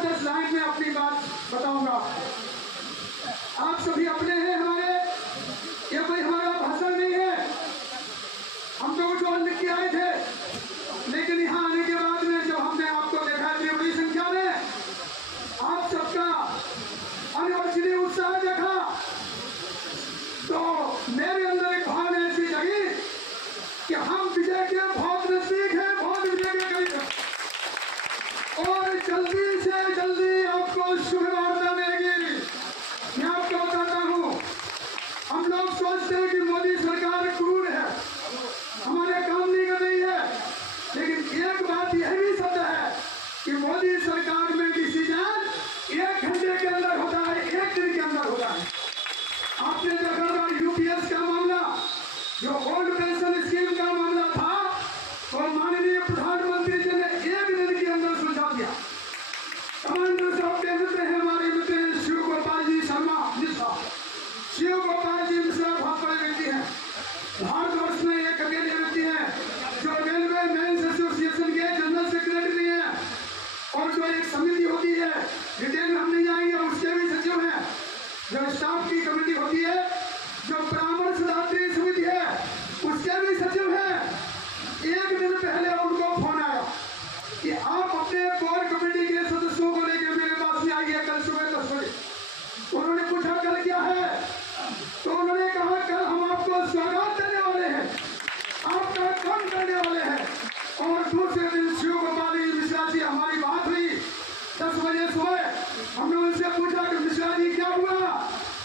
10 line में अपनी बात बताऊंगा। आप सभी अपने हैं हमारे, ये कोई हमारा भाषण नहीं है। हम तो कुछ और लिख के आए थे, लेकिन यहाँ आने के बाद में जब हमने आपको देखा इतनी बड़ी संख्या में, आप सबका अनिवर्सरी उत्साह देखा, तो मेरे अंदर एक भावना ऐसी जगी कि हम विजय के बहुत नजदीक हैं, बहुत विजय के करीब हैं, और जल्दी से जल्दी आपको शुभ वार्ता मिलेगी। मैं आपको बताता हूँ, हम लोग सोचते हैं कि मोदी सरकार क्रूर है, हमारे काम नहीं कर रही है, लेकिन एक बात यह भी सत्य है कि मोदी सरकार में डिसीजन 1 घंटे के अंदर होता है, 1 दिन के अंदर होता है। आपने देखा होगा यूपीएस का मामला, जो ओल्ड पेंशन स्कीम का मामला था, तो माननीय प्रधानमंत्री जी ने 1 दिन के अंदर सुलझा दिया। कमांडर साहब के मित्र हैं, हमारे मित्र हैं शिव गोपाल जी शर्मा मिश्रा। शिव गोपाल जी मिश्रा बहुत बड़े व्यक्ति हैं, भारतवर्ष में एक अकेले व्यक्ति हैं जो रेलवे मेन्स एसोसिएशन के जनरल सेक्रेटरी हैं, और जो एक समिति होती है, डिटेल में हम नहीं जाएंगे, उसके भी सचिव हैं। जो स्टाफ की कमेटी होती है, जो परामर्शदात्री समिति है, उसके भी सचिव हैं। 1 दिन पहले उनको फोन आया कि आप अपने कोर कमेटी के सदस्यों को लेकर मेरे पास में आइए कल सुबह 10 बजे। उन्होंने पूछा कल क्या है, तो उन्होंने कहा कल हम आपको स्वागत देने वाले हैं, आपका काम करने वाले हैं। और दूसरे दिन शिव गोपाल जी मिश्रा जी हमारी बात हुई 10 बजे सुबह। हमने उनसे पूछा कि मिश्रा जी क्या हुआ,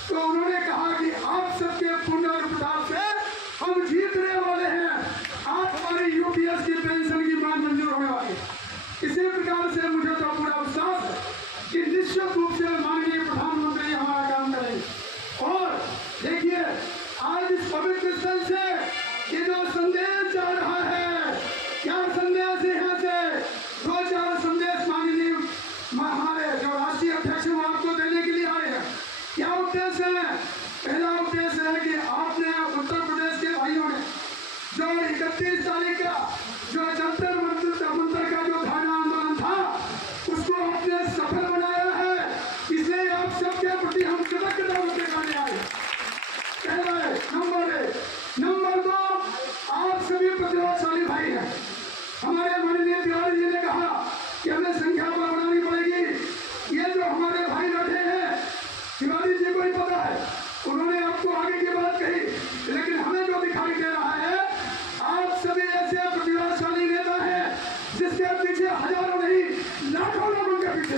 तो उन्होंने कहा कि आप सबके पुण्य और प्रताप से हम जीतने वाले हैं, आप हमारी यूपीएस की पेंशन की मांग मंजूर होने वाली है। इसी प्रकार से मुझे तो पूरा विश्वास है कि निश्चित रूप से माननीय प्रधानमंत्री हमारा काम करेंगे। और देखिए, आज इस पवित्र स्थल से ये जो संदेश जा रहा है, क्या संदेश है, यहाँ से 2-4 संदेश माननीय हमारे जो राष्ट्रीय अध्यक्ष वो आपको देने के लिए आए हैं। क्या उद्देश्य है? पहला उद्देश्य है कि आपने उत्तर प्रदेश के भाइयों ने जो 31 तारीख का जो जंतर मंतर का जो धरना आंदोलन था, उसको आपने सफल बनाया है, इसलिए आप सबके प्रति हम कृतज्ञता व्यक्त करने आए। पहला है, नंबर 2, आप सभी प्रतिभाशाली भाई हैं। हमारे माननीय तिवारी जी ने कहा कि हमें संख्या पर बढ़ानी पड़ेगी। ये जो हमारे भाई बैठे हैं, तिवारी जी को ही पता है, उन्होंने आपको आगे की बात कही, लेकिन हमें जो दिखाई दे रहा है, आप सभी ऐसे प्रतिभाशाली नेता हैं जिसके पीछे हजारों नहीं लाखों लोग उनके पीछे,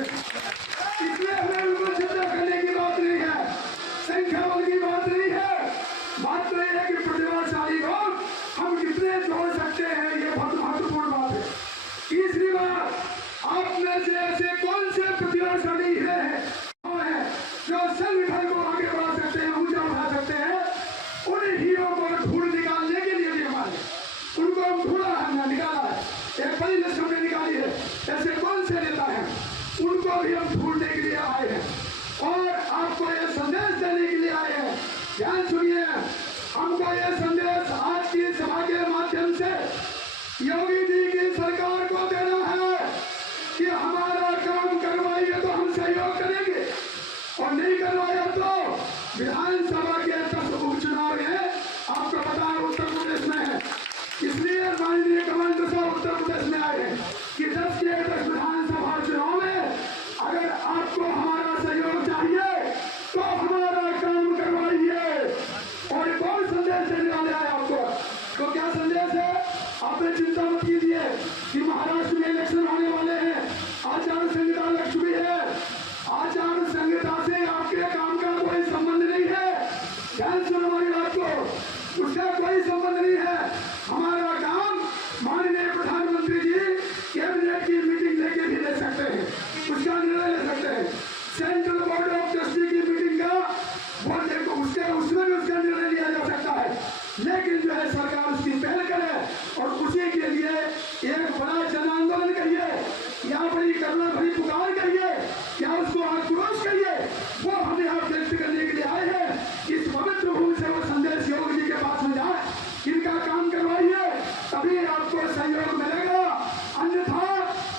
इसलिए हमें उनको चिंता करने की बात नहीं है, संख्या बल की बात नहीं है। बात तो यह है कि प्रतिभाशाली लोग हम कितने जोड़ सकते हैं, ये बहुत महत्वपूर्ण बात है। तीसरी बात, आप में से ऐसे कौन से प्रतिभाशाली हीरे हैं जो संगठन को आगे बढ़ा सकते हैं, ऊंचा उठा सकते हैं, उन हीरों को ढूंढ निकालने के लिए भी हमारे उनको हम ढूंढा हमने निकाला है, एक बड़ी लिस्ट हमने निकाली है। ऐसे कौन से नेता हैं, उनको भी हम ढूंढने के लिए आए हैं और आपको ये संदेश देने के लिए आए हैं। ध्यान सुनिए, हमको ये संदेश आज की सभा के माध्यम से योगी जी की सरकार को देना है कि हमारा काम करवाइए तो हम सहयोग करेंगे, और नहीं करवाया तो विधानसभा के 10 उपचुनाव है, आपको पता है उत्तर प्रदेश में है, इसलिए माननीय कमांडर साहब उत्तर प्रदेश में आए हैं कि 10 के 10 विधानसभा चुनाव में अगर आपको हमारा सहयोग चाहिए तो हमारा काम करवाइए। और कौन संदेश देने वाले हैं आपको, तो क्या संदेश है? आपने चिंता मत कीजिए कि महाराष्ट्र में इलेक्शन होने वाले हैं, आचार संहिता लक्ष्य भी है, आचार संहिता से आपके काम का कोई संबंध नहीं है। ध्यान सुनो हमारी बात को, उसका कोई संबंध नहीं है। हमारा काम माननीय प्रधानमंत्री जी कैबिनेट की मीटिंग लेके भी ले सकते हैं, उसका निर्णय ले सकते हैं। सेंट्रल बोर्ड ऑफ ट्रस्टी की मीटिंग का वो देखो, उसमें भी उसका निर्णय लिया जा सकता है, लेकिन जो है सरकार उसकी पहल करे और उसी के लिए एक बड़ा जन आंदोलन करिए या बड़ी करुणा भरी पुकार करिए या उसको आक्रोश करिए, वो हमें आप व्यक्त करने के लिए आए हैं। इस पवित्र भूमि से वो संदेश योगी जी के पास में जाए, इनका काम करवाइए, तभी आपको सहयोग मिलेगा, अन्यथा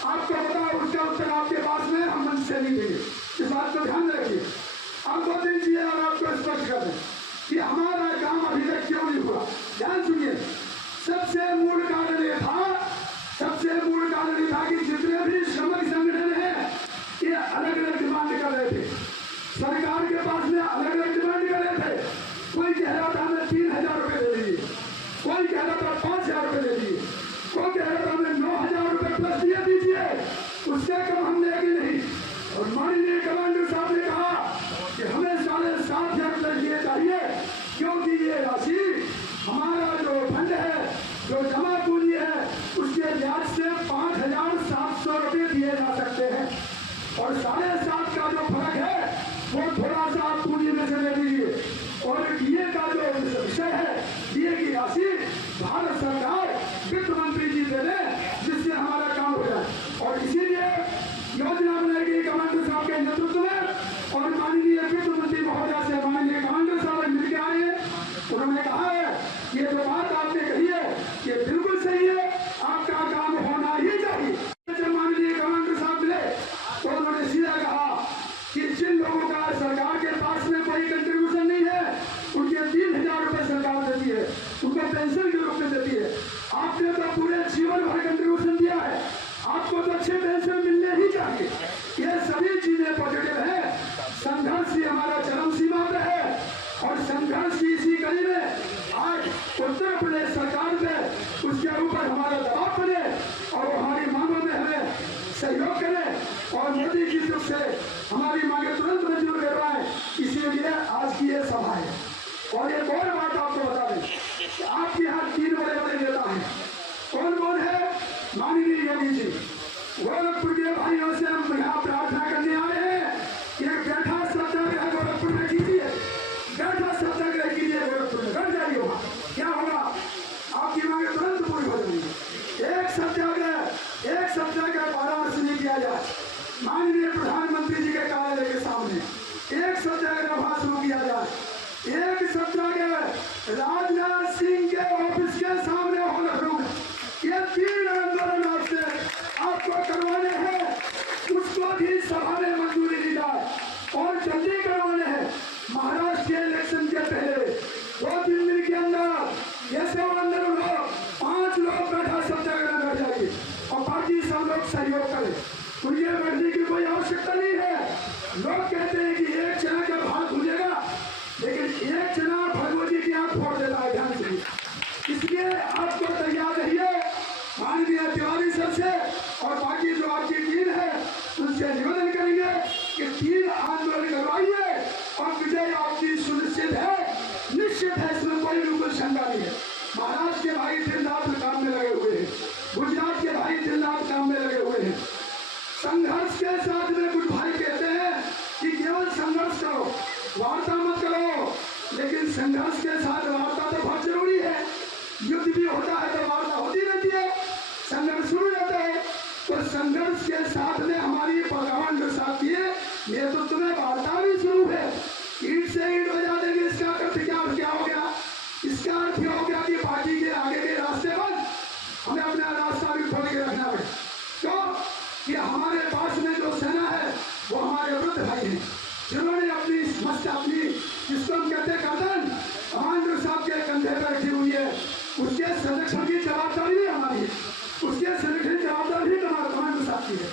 आपको पता उसका उत्तर आपके पास में हम पैसे नहीं देंगे, इस बात को ध्यान रखिए। आप 2 दिन दिए और आपको स्पष्ट कर दें कि हमारा काम अभी तक क्यों नहीं हुआ। ध्यान सुनिए, सबसे मूल कारण ये था कि जितने भी श्रमिक संगठन हैं ये अलग अलग डिमांड कर रहे थे, सरकार के पास में अलग अलग डिमांड कर रहे थे। कोई कह रहा था हमें 3000 रुपये दे दीजिए, कोई कह रहा था 5000 रुपये दे दीजिए, कोई कह रहा था हमें 9000 रुपये प्लस दिए दीजिए, उससे कम हम देंगे नहीं। और माननीय कमांडर साहब ने कहा कि हमें 7,500 रुपये दिए चाहिए, क्योंकि ये राशि हमारा जो फंड है, जो जमा पूंजी है, उसके ब्याज से 5,700 रुपये दिए जा सकते हैं। और 7.5 का जो फर्क है वो थोड़ा सा आप पूंजी में से ले लीजिए। और डीए का जो विषय है, डीए की राशि भारत सरकार वित्त मंत्री जी दे दें, जिससे हमारा काम हो जाए। और इसीलिए योजना बनाई गई कमांडर साहब के नेतृत्व में, और माननीय वित्त मंत्री महोदय से माननीय कमांडर साहब मिलकर आए। उन्होंने कहा है कि ये जो बात आपने कही है ये बिल्कुल सही है, आपका काम होना ही चाहिए। जब माननीय कमांडर साहब मिले तो उन्होंने सीधा कहा कि जिन लोगों का सरकार के पास में कोई कंट्रीब्यूशन नहीं है, उनके 3000 रुपये सरकार देती है, उनको पेंशन के रूप में देती है। आपने तो पूरे जीवन भर कंट्रीब्यूशन दिया है, आपको तो अच्छे पेंशन मिलने ही चाहिए। ये सभी चीजें पॉजिटिव है। संघर्ष ही हमारा चरम सीमा पे है, और संघर्ष की इसी कड़ी में आज उत्तर प्रदेश सरकार पे उसके ऊपर हमारा दबाव बने और हमारी मांगों में हमें सहयोग करें और मोदी जी से हमारी मांगे तुरंत मंजूर करवाएं। इसीलिए आज की ये सभा है। और एक और बात आपको बता दें, आपके यहाँ 3 बड़े नेता हैं। कौन कौन है? माननीय योगी जी। गोरखपुर के भाइयों से हम यहाँ प्रार्थना करने आए हैं कि बैठा सत्याग्रह गोरखपुर में कीजिए, बैठा सत्याग्रह कीजिए गोरखपुर में, बैठ जाइए। वहाँ क्या होगा? आपकी मांगे तुरंत पूरी हो जाएंगी। एक सत्याग्रह परामर्श नहीं किया जाए, माननीय प्रधानमंत्री जी के कार्यालय के सामने एक सत्याग्रह वहां शुरू किया जाए, एक सत्याग्रह राजनाथ सिंह के ऑफिस के सामने हो लखनऊ में। ये 3 आंदोलन आपसे आपको करवाने हैं, उसको भी सभा में मंजूरी दी जाए और जल्दी करवाने हैं। महाराष्ट्र के इलेक्शन के पहले 2-3 दिन के अंदर ये सब अंदर लोग 5 लोग बैठा सत्याग्रह बैठ जाइए और बाकी सब लोग सहयोग करें। तो ये बैठने की कोई आवश्यकता नहीं है। लोग कहते हैं कि एक चना का भाग खुलेगा, लेकिन एक चना भगवती की आंख फोड़ देता है। ध्यान से इसलिए आपको तैयार रहिए। माननीय तिवारी सर से और बाकी जो आपकी टीम है उनसे निवेदन करेंगे कि 3 आंदोलन करवाइए और विजय आपकी सुनिश्चित है, निश्चित है, इसमें कोई बिल्कुल शंका नहीं है। महाराष्ट्र के भाई दिन रात काम में लगे हुए हैं, गुजरात के भाई दिन रात काम में लगे हुए हैं। संघर्ष के साथ में कुछ भाई कहते हैं कि केवल संघर्ष करो, वार्ता मत करो, लेकिन संघर्ष के साथ वार्ता तो बहुत जरूरी है। युद्ध भी होता है तो वार्ता होती रहती है, संघर्ष शुरू रहता है। तो संघर्ष के साथ में हमारी कमांडर साहब की नेतृत्व में वार्ता भी शुरू है। ईंट से ईंट बजा देंगे, इसका अर्थ क्या हो गया? इसका अर्थ हो गया कि पार्टी के आगे के रास्ते बंद, हमें अपना रास्ता भी खोल के रखना है। क्यों? कि हमारे पास में जो सेना है वो हमारे वृद्ध भाई हैं, जिन्होंने अपनी जिसको हम कहते हैं गर्दन कमांडर साहब के कंधे पर रखी हुई है। उसके संरक्षण की जवाबदारी भी हमारी है, उसके संरक्षण की जवाबदारी भी कमांडर साहब की है।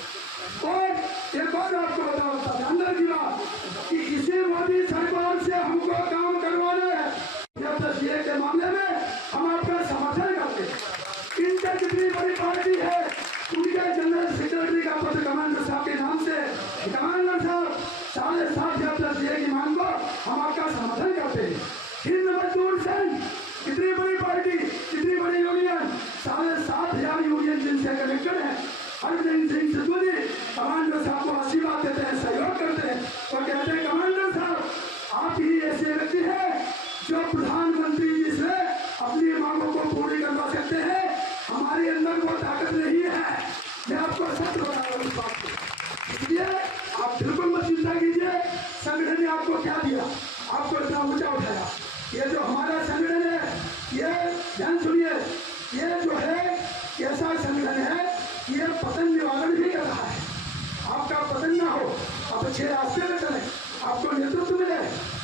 और एक और आपको बताता है अंदर की बात कि इसी मोदी सरकार से हमको काम करवाना है। जब तस्वीर के मामले में हम आपका समर्थन करते हैं। इनसे जितनी बड़ी पार्टी है उनके जनरल सेक्रेटरी का पत्र कमांडर साहब के नाम से, कमांडर साहब 7.5 की मांग को हम आपका समर्थन करते हैं। हिंद मजदूर संघ कितनी बड़ी पार्टी, कितनी बड़ी यूनियन, 7,500 यूनियन जिनसे कनेक्टेड है। हरविंद सिंह सिद्धू जी कमांडर साहब को आशीर्वाद देते हैं, सहयोग करते हैं और कहते हैं कमांडर साहब आप ही ऐसे व्यक्ति हैं जो प्रधानमंत्री जी से अपनी मांगों को पूरी करवा सकते हैं। हमारे अंदर वो ताकत नहीं है, मैं आपको सच बता रहा हूँ इस बात को। इसलिए आप बिल्कुल मत चिंता कीजिए। संगठन ने आपको क्या दिया, आपको इतना ऊंचा उठाया। ये जो हमारा संगठन है, ये ध्यान सुनिए, ये जो है ऐसा संगठन है, ये पतन निवारण भी कर रहा है। आपका पतन ना हो, अच्छे रास्ते में चले, आपको नेतृत्व मिले,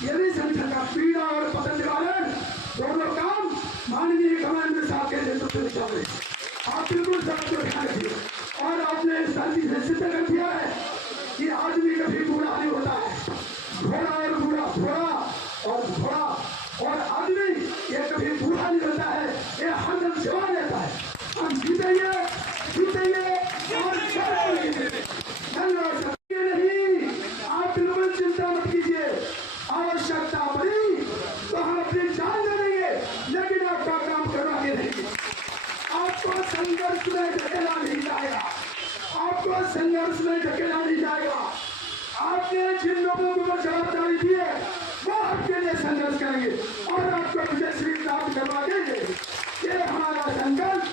यदि संगठन का पीड़ा और पतन निवारण दोनों काम माननीय कमांडर साहब के नेतृत्व में चल रहे। आप बिल्कुल सबको ध्यान रखिए। और आपने इस शांति से सिद्ध कर दिया है कि आदमी कभी बूढ़ा नहीं होता है, घोड़ा और बूढ़ा, घोड़ा और घोड़ा और आदमी ये कभी बूढ़ा नहीं होता है, ये हरदम जवान रहता है। हम जीतेंगे, जीतेंगे और धन्यवाद नहीं। आप बिल्कुल चिंता मत कीजिए, आवश्यकता पड़ी तो हम अपनी जान दे देंगे, लेकिन आपका काम करवा के रहेंगे। आपको संघर्ष में धकेला नहीं जाएगा, आपको संघर्ष में धकेला नहीं जाएगा। आपने जिन लोगों को जवाबदारी दी है वो आपके लिए संघर्ष करेंगे और आपको विजयश्री प्राप्त करवा देंगे। ये हमारा संकल्प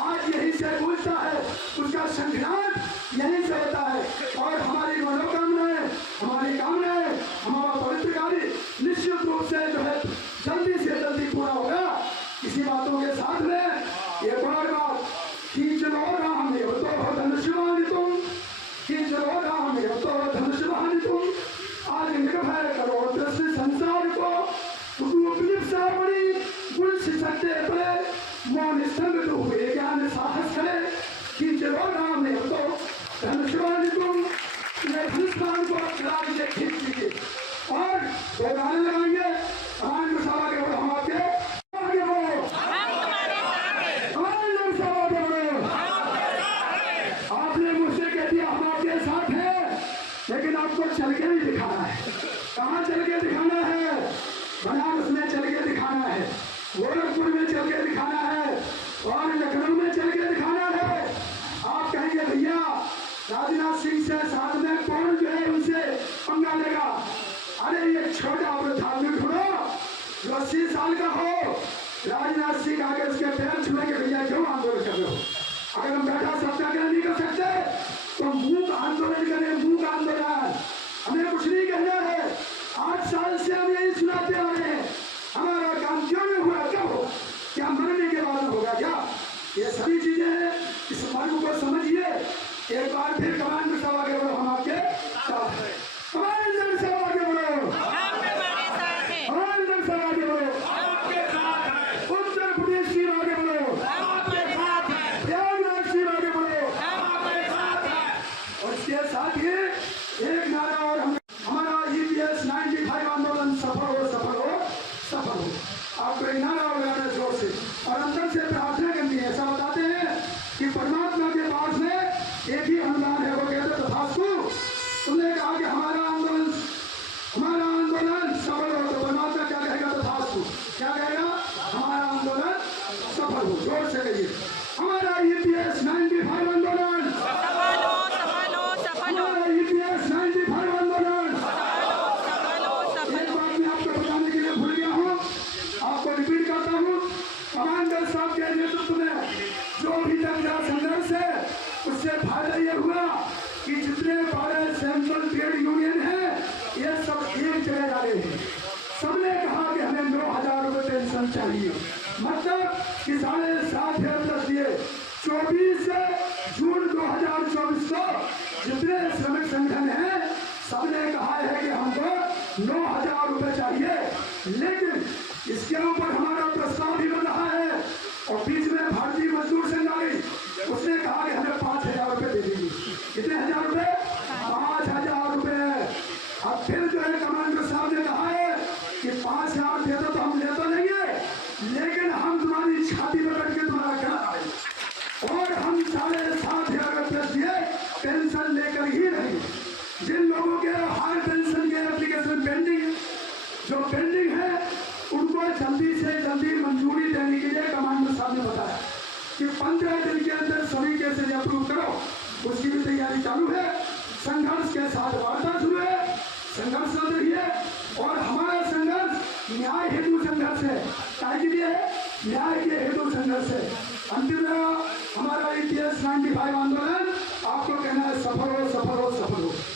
आज यहीं से पूछता है, उसका संघर्ष यहीं से होता है। और हमारी मनोकामनाएं, हमारी कामनाएं, हमारा पवित्र कार्य निश्चित रूप से जो है जल्दी से जल्दी पूरा होगा। इसी बातों के साथ में एक और बात, खींचलो राम ने तो धनुष्यवानी तुम, खींचलो राम ने तो धनुष्यवानी तुम, आज निर्भय करो दृष्टि संसार को, गुण सकते पड़े मौन स्तंभ तो हुए ज्ञान साहस करे, खींचलो राम ने तो धनुष्यवानी तुम, धनुष्यवान को खिलाड़ी से खींच लीजिए। और दो गाने लगाएंगे, हमारे सभा के हम आपके आगे बढ़ो, हमारे लोग सभा के बढ़ो। आपने मुझसे कह दिया हम आपके साथ हैं, लेकिन आपको चल के भी दिखाना है। कहाँ चल के दिखाना है? बनारस में चल के दिखाना है, गोरखपुर में चल के दिखाना है और लखनऊ में चल के दिखाना है। आप कहेंगे भैया राजनाथ सिंह से साथ में कौन जो है उनसे पंगा लेगा? अरे ये छोटा आदमी ढूंढो जो 80 साल का हो, राजनाथ सिंह आगे उसके पैर छुएंगे, भैया क्यों आंदोलन कर रहे हो? अगर हम बैठा सत्याग्रह नहीं कर सकते तो मूक आंदोलन करें, मूक आंदोलन। हमें कुछ नहीं कहना है, 8 साल से हम यही सुनाते आ रहे हैं। हमारा काम क्यों नहीं हुआ? क्या हो? क्या मरने के बाद होगा क्या? ये सभी चीजें हैं, इस मार्ग को समझिए। एक बार फिर कमांडर साहब आगे बढ़ो, हम आपके साथ हैं। कमांडर साहब आगे बढ़ो, कमांडर साहब आगे बढ़ो, उत्तर प्रदेश की आगे बढ़ो, प्रयागराज की आगे बढ़ो। और इसके साथ ही एक नारा और हमारा EPS 95 आंदोलन सफल हो, सफल हो, सफल हो। आपको एक नारा लगाना जोर से और अंदर से प्रार्थना करनी है। ऐसा बताते हैं कि परमात्मा के पास में एक ही अनुदान है, वो कहते तथास्तु। तुमने कहा कि हमारा आंदोलन सफल हो, तो परमात्मा क्या कहेगा? तथास्तु। क्या कहेगा? हमारा आंदोलन सफल हो। जोर से कहिए, हमारा EPS 95 आंदोलन सफल हो, सफल हो, सफल हो, हमारा EPS 95 आंदोलन सफल हो, सफल हो। एक बात मैं आपको बताने के लिए भूल गया हूँ, आपको रिपीट करता हूँ। कमांडर साहब के नेतृत्व में जो अभी तक का संघर्ष है, उससे फायदा ये हुआ कि जितने 12 सेंट्रल ट्रेड यूनियन हैं, ये सब एक जगह जा रहे हैं। सबने कहा कि हमें 9,000 रुपये पेंशन चाहिए, मतलब कि 7,500 दिए। 24 जून 2024 को जितने श्रमिक संगठन हैं, सबने कहा है कि हमको 9,000 रुपये चाहिए। लेकिन इसके ऊपर हमारा प्रस्ताव भी बन रहा है और बीच में भारतीय मजदूर संघ आ गई, उसने कहा कि हमें 5,000 रुपये दे दीजिए। कितने हजार रुपये? 5,000 रुपये। अब फिर जो है कमांडर साहब ने कहा है कि 5,000 दे दो तो हम ले तो लेंगे, लेकिन हम तुम्हारी छाती में बैठ के तुम्हारा क्या और हम 7,500 रुपये दिए पेंशन लेकर ही रहेंगे। जिन लोगों के हाई पेंशन के एप्लीकेशन पेंडिंग, जो पेंडिंग है, उनको जल्दी से जल्दी मंजूरी देने के लिए कमांडर साहब ने बताया कि 15 दिन के अंदर सभी केसेज अप्रूव करो। उसकी भी तैयारी चालू है। संघर्ष के साथ वार्ता शुरू है, संघर्ष चल रही है और हमारा संघर्ष न्याय हेतु संघर्ष है। क्या के लिए? न्याय के हेतु संघर्ष है। अंतिम हमारा EPS 95 आंदोलन आपको कहना है सफल हो, सफल हो, सफल हो।